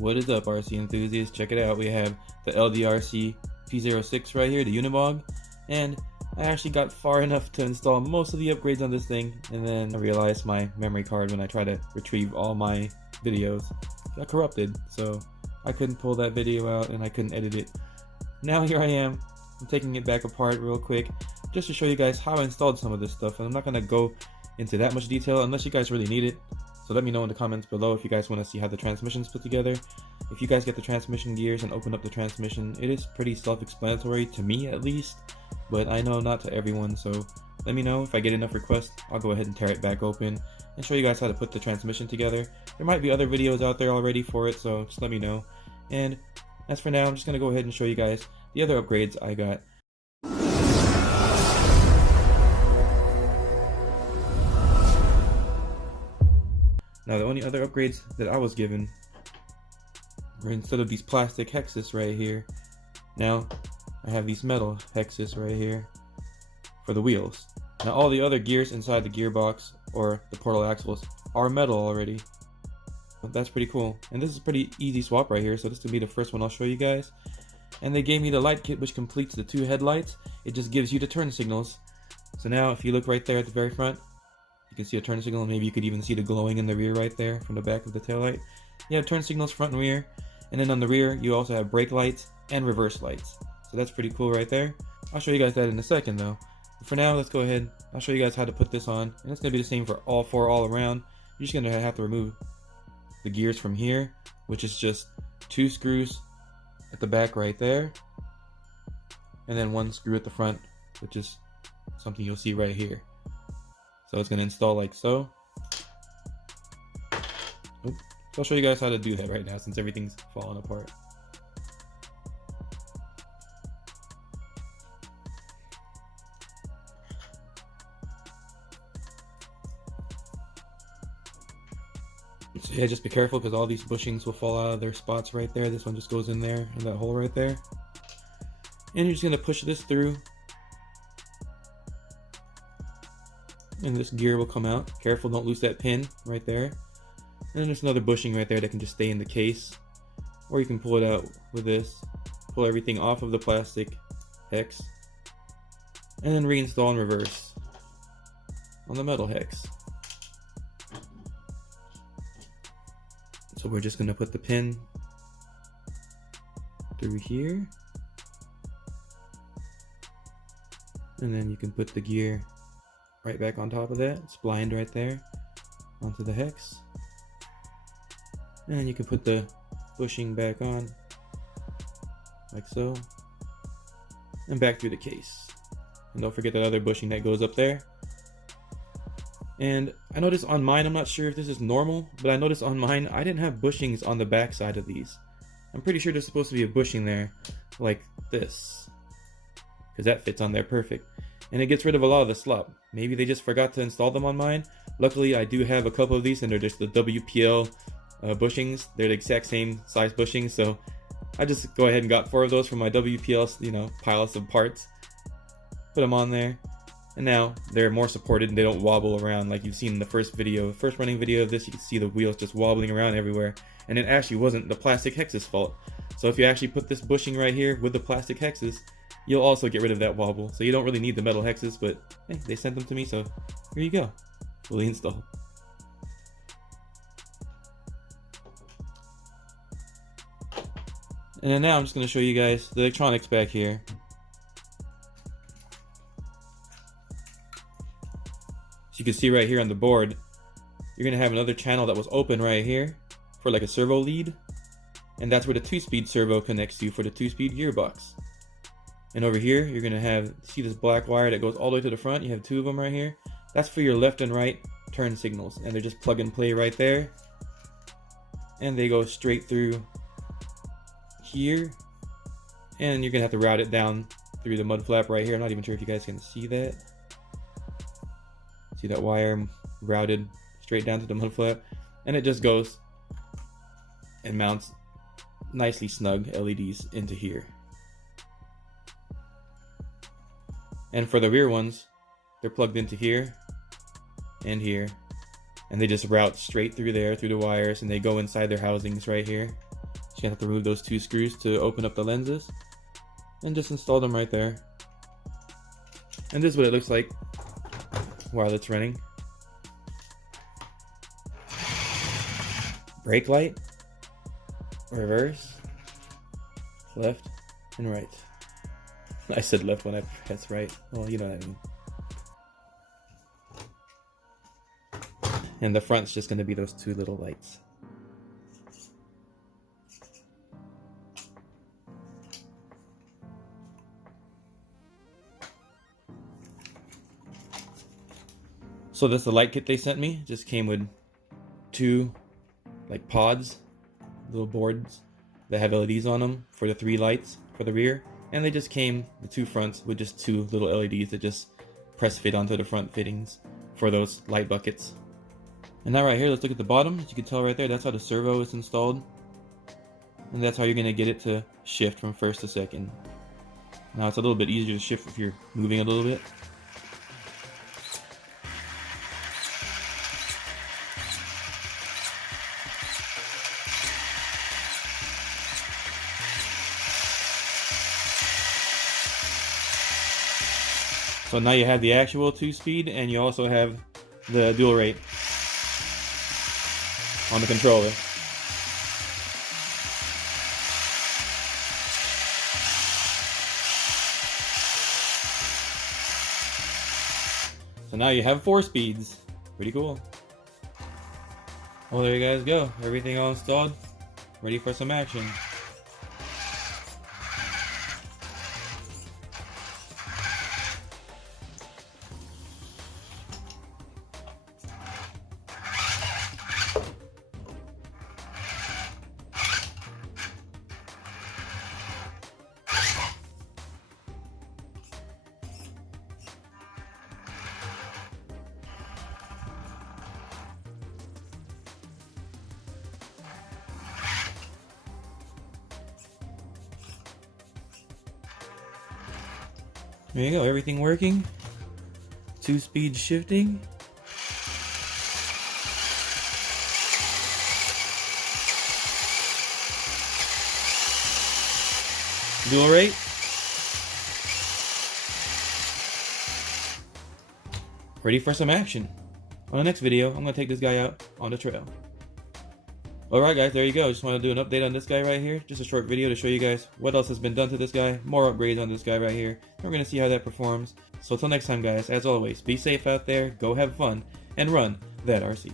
What is up, RC enthusiasts? Check it out. We have the LDRC P06 right here, the Unimog, and I actually got far enough to install most of the upgrades on this thing, and then I realized my memory card, when I tried to retrieve all my videos, got corrupted, so I couldn't pull that video out and I couldn't edit it. Now here I am. I'm taking it back apart real quick just to show you guys how I installed some of this stuff, and I'm not going to go into that much detail unless you guys really need it. So let me know in the comments below if you guys want to see how the transmission's put together. If you guys get the transmission gears and open up the transmission, it is pretty self-explanatory, to me at least, but I know not to everyone, so let me know. If I get enough requests, I'll go ahead and tear it back open and show you guys how to put the transmission together. There might be other videos out there already for it, so just let me know. And as for now, I'm just going to go ahead and show you guys the other upgrades I got. Now, the only other upgrades that I was given were, instead of these plastic hexes right here, now I have these metal hexes right here for the wheels. Now, all the other gears inside the gearbox or the portal axles are metal already. That's pretty cool. And this is a pretty easy swap right here, so this will be the first one I'll show you guys. And they gave me the light kit, which completes the 2 headlights. It just gives you the turn signals. So now if you look right there at the very front, you can see a turn signal, and maybe you could even see the glowing in the rear right there from the back of the taillight. You have turn signals front and rear, and then on the rear you also have brake lights and reverse lights. So that's pretty cool right there. I'll show you guys that in a second though. But for now, let's go ahead. I'll show you guys how to put this on, and it's going to be the same for all 4 all around. You're just going to have to remove the gears from here, which is just 2 screws at the back right there, and then 1 screw at the front, which is something you'll see right here. So it's going to install like so. So I'll show you guys how to do that right now, since everything's falling apart. So yeah, just be careful, because all these bushings will fall out of their spots right there. This one just goes in there, in that hole right there. And you're just going to push this through, and this gear will come out. Careful, don't lose that pin right there. And then there's another bushing right there that can just stay in the case, or you can pull it out with this. Pull everything off of the plastic hex, and then reinstall in reverse on the metal hex. So we're just going to put the pin through here, and then you can put the gear right back on top of that. It's splined right there onto the hex, and you can put the bushing back on like so, and back through the case. And don't forget that other bushing that goes up there. And I noticed on mine, I'm not sure if this is normal, but I noticed on mine I didn't have bushings on the back side of these. I'm pretty sure there's supposed to be a bushing there like this, because that fits on there perfect. And it gets rid of a lot of the slop. Maybe they just forgot to install them on mine. Luckily, I do have a couple of these, and they're just the WPL bushings. They're the exact same size bushings, so I just go ahead and got 4 of those from my WPL, piles of parts. Put them on there, and now they're more supported and they don't wobble around like you've seen in the first running video of this. You can see the wheels just wobbling around everywhere, and it actually wasn't the plastic hexes fault. So if you actually put this bushing right here with the plastic hexes, you'll also get rid of that wobble. So you don't really need the metal hexes, but hey, they sent them to me, so here you go, fully installed. And then now I'm just going to show you guys the electronics back here. So you can see right here on the board, you're going to have another channel that was open right here for like a servo lead, and that's where the 2-speed servo connects to for the 2-speed gearbox. And over here, you're going to have, see this black wire that goes all the way to the front? You have 2 of them right here. That's for your left and right turn signals. And they're just plug and play right there. And they go straight through here. And you're going to have to route it down through the mud flap right here. I'm not even sure if you guys can see that. See that wire routed straight down to the mud flap? And it just goes and mounts nicely snug LEDs into here. And for the rear ones, they're plugged into here and here, and they just route straight through there, through the wires, and they go inside their housings right here. Just gonna have to remove those 2 screws to open up the lenses and just install them right there. And this is what it looks like while it's running. Brake light, reverse, left, and right. I said left when I pressed right. Well, you know what I mean. And the front's just going to be those 2 little lights. So this is the light kit they sent me. Just came with 2 like pods, little boards that have LEDs on them for the 3 lights for the rear. And they just came, the 2 fronts, with just 2 little LEDs that just press fit onto the front fittings for those light buckets. And now right here, let's look at the bottom. As you can tell right there, that's how the servo is installed. And that's how you're going to get it to shift from first to second. Now it's a little bit easier to shift if you're moving a little bit. So now you have the actual 2-speed, and you also have the dual rate on the controller. So now you have 4 speeds. Pretty cool. Well, there you guys go. Everything all installed. Ready for some action. There you go, everything working. 2-speed shifting. Dual rate. Ready for some action. On the next video, I'm going to take this guy out on the trail. Alright guys, there you go. Just want to do an update on this guy right here. Just a short video to show you guys what else has been done to this guy. More upgrades on this guy right here. We're going to see how that performs. So until next time guys, as always, be safe out there, go have fun, and run that RC.